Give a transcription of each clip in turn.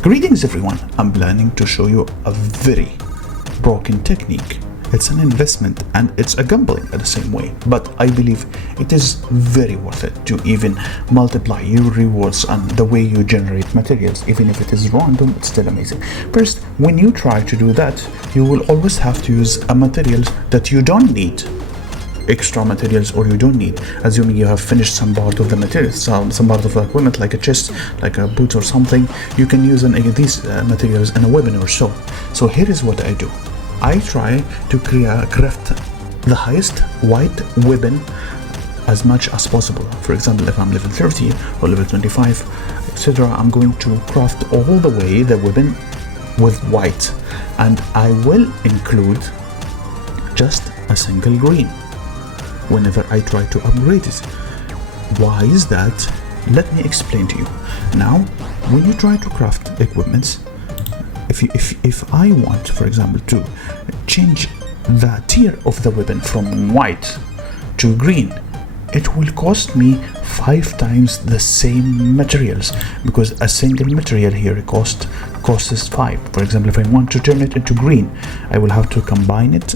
Greetings everyone, I'm planning to show you a very broken technique. It's an investment and it's a gambling at the same way, but I believe it is very worth it to even multiply your rewards and the way you generate materials. Even if it is random, it's still amazing. First, when you try to do that, you will always have to use a material that you don't need. Extra materials or you don't need, assuming you have finished some part of the materials, some part of the equipment like a chest, like a boot or something. You can use these materials in a weapon or so. So here is what I do. I try to craft the highest white weapon as much as possible. For example, if I'm level 30 or level 25, etc., I'm going to craft all the way the weapon with white, and I will include just a single green whenever I try to upgrade it. Why is that? Let me explain to you. Now, when you try to craft equipment, if I want, for example, to change the tier of the weapon from white to green, it will cost me 5 times the same materials, because a single material here costs 5. For example, if I want to turn it into green, I will have to combine it.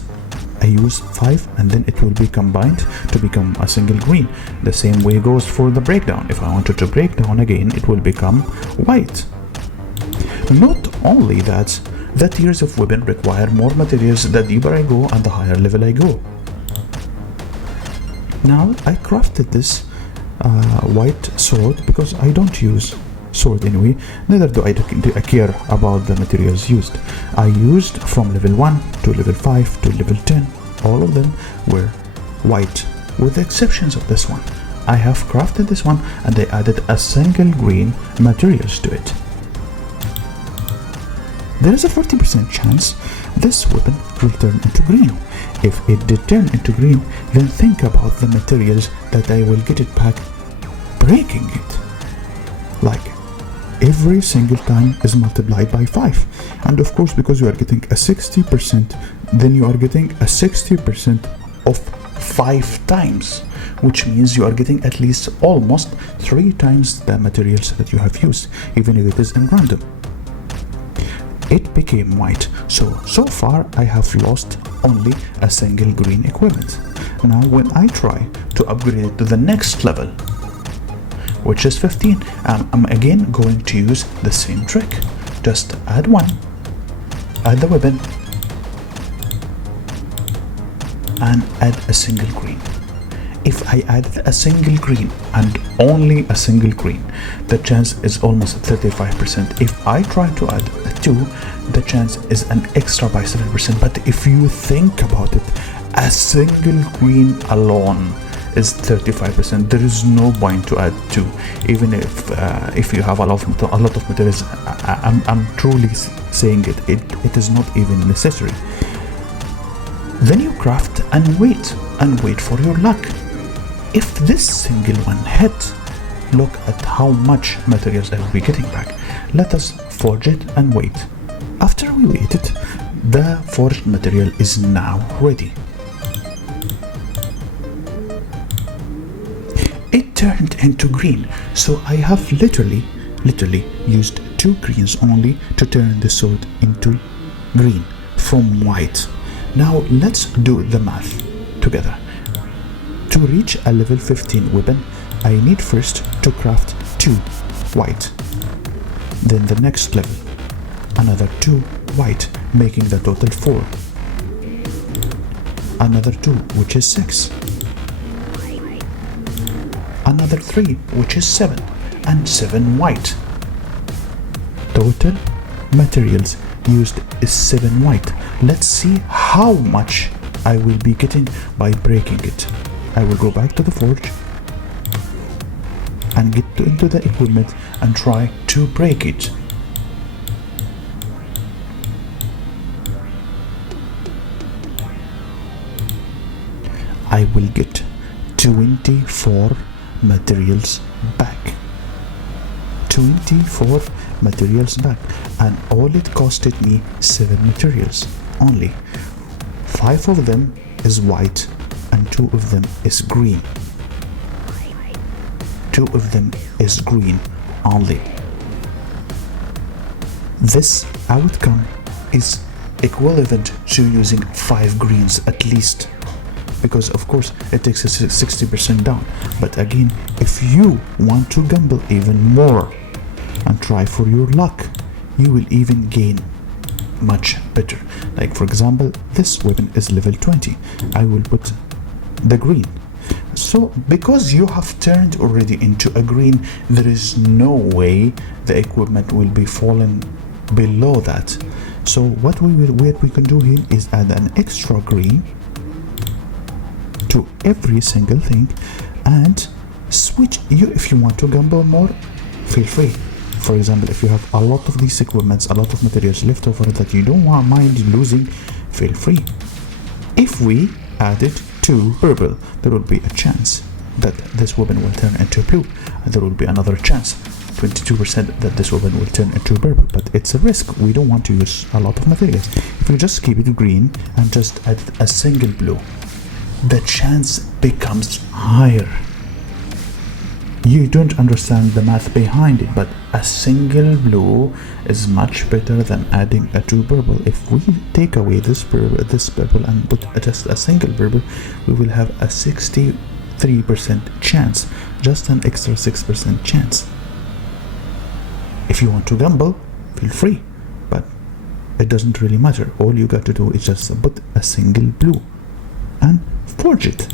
I use 5 and then it will be combined to become a single green. The same way goes for the breakdown. If I wanted to break down again, it will become white. Not only that, the tiers of weapon require more materials the deeper I go and the higher level I go. Now I crafted this white sword because I don't use sword anyway, neither do I care about the materials used. I used from level 1 to level 5 to level 10, all of them were white, with the exceptions of this one. I have crafted this one and I added a single green materials to it. There is a 40% chance this weapon will turn into green. If it did turn into green, then think about the materials that I will get it back breaking it. Like, every single time is multiplied by 5, and of course, because you are getting a 60%, then you are getting a 60% of 5 times, which means you are getting at least almost 3 times the materials that you have used, even if it is in random. It became white, so far I have lost only a single green equipment. Now when I try to upgrade it to the next level, which is 15, I'm again going to use the same trick. Just add 1, add the weapon, and add a single green. If I added a single green and only a single green, the chance is almost 35%. If I try to add a 2, the chance is an extra by 7%. But if you think about it, a single green alone is 35%. There is no point to add 2, even if you have a lot of materials. I'm truly saying it is not even necessary. Then you craft and wait for your luck. If this single one hit, look at how much materials I will be getting back. Let us forge it and wait. After we waited, the forged material is now ready. It turned into green, so I have literally used 2 greens only to turn the sword into green from white. Now let's do the math together. To reach a level 15 weapon, I need first to craft 2 white. Then the next level, another 2 white, making the total 4. Another 2, which is 6. Another 3, which is 7, and 7 white. Total materials used is 7 white. Let's see how much I will be getting by breaking it. I will go back to the forge and get into the equipment and try to break it. I will get 24 materials back. 24 materials back, and all it costed me 7 materials only. 5 of them is white and 2 of them is green. 2 of them is green only. This outcome is equivalent to using 5 greens at least, because of course it takes a 60% down. But again, if you want to gamble even more and try for your luck, you will even gain much better. Like for example, this weapon is level 20. I will put the green. So because you have turned already into a green, there is no way the equipment will be fallen below that. So what we can do here is add an extra green to every single thing and switch. You, if you want to gamble more, feel free. For example, if you have a lot of these equipments, a lot of materials left over that you don't mind losing, feel free. If we added 2 purple, there will be a chance that this weapon will turn into blue, and there will be another chance, 22%, that this weapon will turn into purple. But it's a risk. We don't want to use a lot of materials. If we just keep it green and just add a single blue, the chance becomes higher. You don't understand the math behind it, but a single blue is much better than adding a 2 purple. If we take away this purple and put just a single purple, we will have a 63% chance, just an extra 6% chance. If you want to gamble, feel free, but it doesn't really matter. All you got to do is just put a single blue and forge it.